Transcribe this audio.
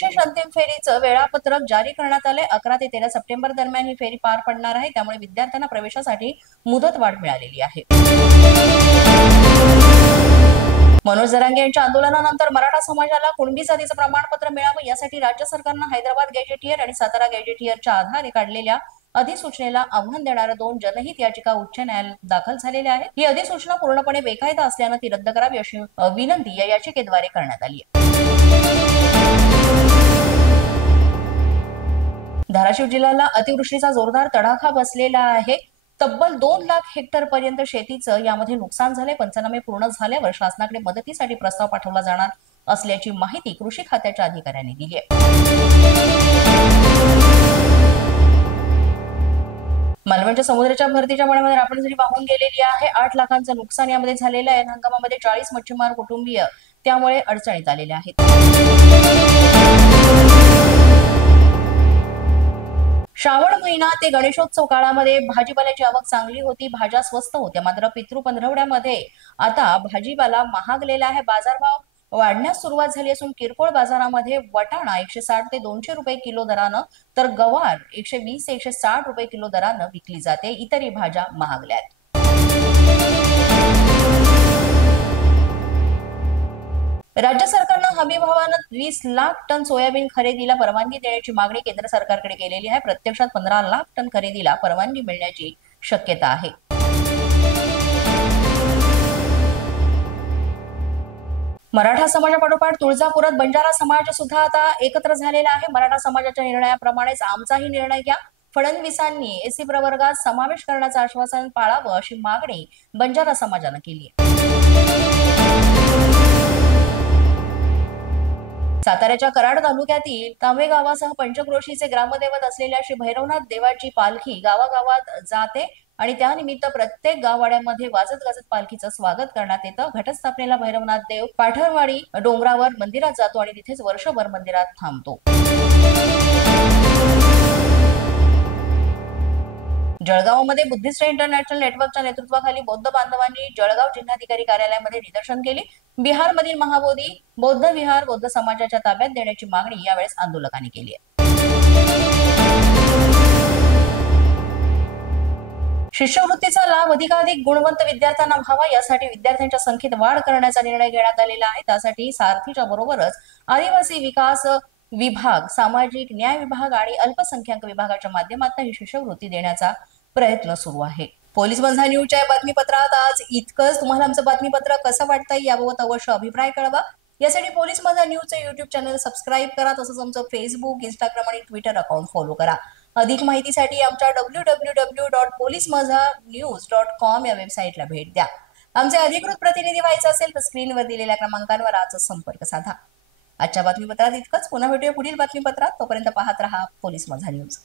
विशेष अंतिम फेरीचं वेळापत्रक जारी करण्यात आले। 11 ते 13 सप्टेंबर दरम्यान ही फेरी पार पडणार आहे। त्यामुळे विद्यार्थ्यांना प्रवेशासाठी मुदतवाढ मिळालेली आहे। मनोज जरांगे यांच्या आंदोलनानंतर मराठा समाजाला कुणबी जातीचं प्रमाणपत्र मिळावं यासाठी राज्य सरकारनं हैदराबाद गॅजेटियर आणि सातारा गॅजेटियरच्या आधारे काढलेल्या अधिसूचनेला आव्हान देणाऱ्या 2 जनहित याचिका उच्च न्यायालयात दाखल झालेल्या आहेत। ही अधिसूचना पूर्णपणे बेकायदा असल्यानं ती रद्द करावी अशी विनंती या याचिकेद्वारे करण्यात आली आहे। धाराशिव जिल्ह्याला अतिवृष्टीचा जोरदार तडाखा बसलेला आहे। तब्बल 2 लाख हेक्टर पर्यंत शेतीचं यामध्ये नुकसान झाले। पंचनामे पूर्ण झाल्यावर शासनाकडे मदतीसाठी प्रस्ताव पाठवला जाणार असल्याची माहिती कृषी खात्याच्या अधिकाऱ्यांनी दिली आहे। मालवणच्या समुद्राच्या भरतीच्या पाण्यामध्ये रापणझरी वाहून गेलेली आहे। 8 लाखांचं नुकसान यामध्ये झालेलं आहे। हंगामामध्ये 40 मच्छीमार कुटुंबीय त्यामुळे अडचणीत आलेले आहेत। श्रावण महिना ते गणेशोत्सव काळामध्ये भाजीपाल्याची आवक चांगली होती। भाज्या स्वस्त होत्या, मात्र पितृ पंधरवड्यामध्ये आता भाजीपाला महागलेला आहे। बाजारभाव वाढण्यास सुरुवात झाली असून किरकोळ बाजारामध्ये वटाणा 160 ते 200 रुपये किलो दरानं तर गवार 120 ते 160 रुपये किलो दरानं विकली जाते। इतरही भाज्या महागल्या आहेत। राज्य सरकारनं हमी भावानं 20 लाख टन सोयाबीन खरेदीला परवानगी देण्याची मागणी केंद्र सरकारकडे केलेली आहे। प्रत्यक्षात 15 लाख टन खरेदीला परवानगी मिळण्याची शक्यता आहे। मराठा समाजापाठोपाठ तुळजापुरात बंजारा समाज सुद्धा आता एकत्र झालेला आहे। मराठा समाजाच्या निर्णयाप्रमाणेच आमचाही निर्णय घ्या। फडणवीसांनी एससी प्रवर्गात समावेश करण्याचं आश्वासन पाळावं अशी मागणी बंजारा समाजानं केली आहे। साताऱ्याच्या कराड तालुक्यातील तांबे गावासह पंचक्रोशीचे ग्रामदैवत असलेल्या श्री भैरवनाथ देवाची पालखी गावागावात जाते आणि त्यानिमित्त प्रत्येक गाववाड्यामध्ये वाजत गाजत पालखीचं स्वागत करण्यात येतं। घटस्थापनेला भैरवनाथ देव पाठरवाडी डोंगरावर मंदिरात जातो आणि तिथेच वर्षभर मंदिरात थांबतो। जळगावमध्ये बुद्धिस्ट इंटरनॅशनल नेटवर्कच्या नेतृत्वाखाली बौद्ध बांधवांनी जळगाव जिल्हाधिकारी कार्यालयामध्ये निदर्शन केली। बिहारमधील महाबोधी बौद्ध विहार बौद्ध समाजाच्या ताब्यात देण्याची मागणी यावेळेस आंदोलकांनी केली आहे। शिष्यवृत्तीचा लाभ अधिकाधिक गुणवंत विद्यार्थ्यांना व्हावा यासाठी विद्यार्थ्यांच्या संख्येत वाढ करण्याचा निर्णय घेण्यात आलेला आहे। त्यासाठी सारथीच्या बरोबरच आदिवासी विकास विभाग, सामाजिक न्याय विभाग आणि अल्पसंख्याक विभागाच्या माध्यमातून ही शिष्यवृत्ती देण्याचा प्रयत्न सुरू आहे। पोलीस माझा न्यूजच्या बातमीपत्रात आज इतकंच। तुम्हाला आमचं बातमीपत्र कसं वाटतंय याबाबत अवश्य अभिप्राय कळवा। यासाठी पोलीस माझा न्यूजचे YouTube चॅनल सबस्क्राईब करा। तसंच आमचं फेसबुक, इंस्टाग्राम आणि ट्विटर अकाउंट फॉलो करा। अधिक माहितीसाठी आमच्या www.policemazhanews.com या वेबसाईटला भेट द्या। आमचे अधिकृत प्रतिनिधी व्हायचे असेल तर स्क्रीनवर दिलेल्या क्रमांकांवर आजच संपर्क साधा। आजच्या बातमीपत्रात इतकंच। पुन्हा भेटूया पुढील बातमीपत्रात। तोपर्यंत पाहत रहा पोलीस माझा न्यूज।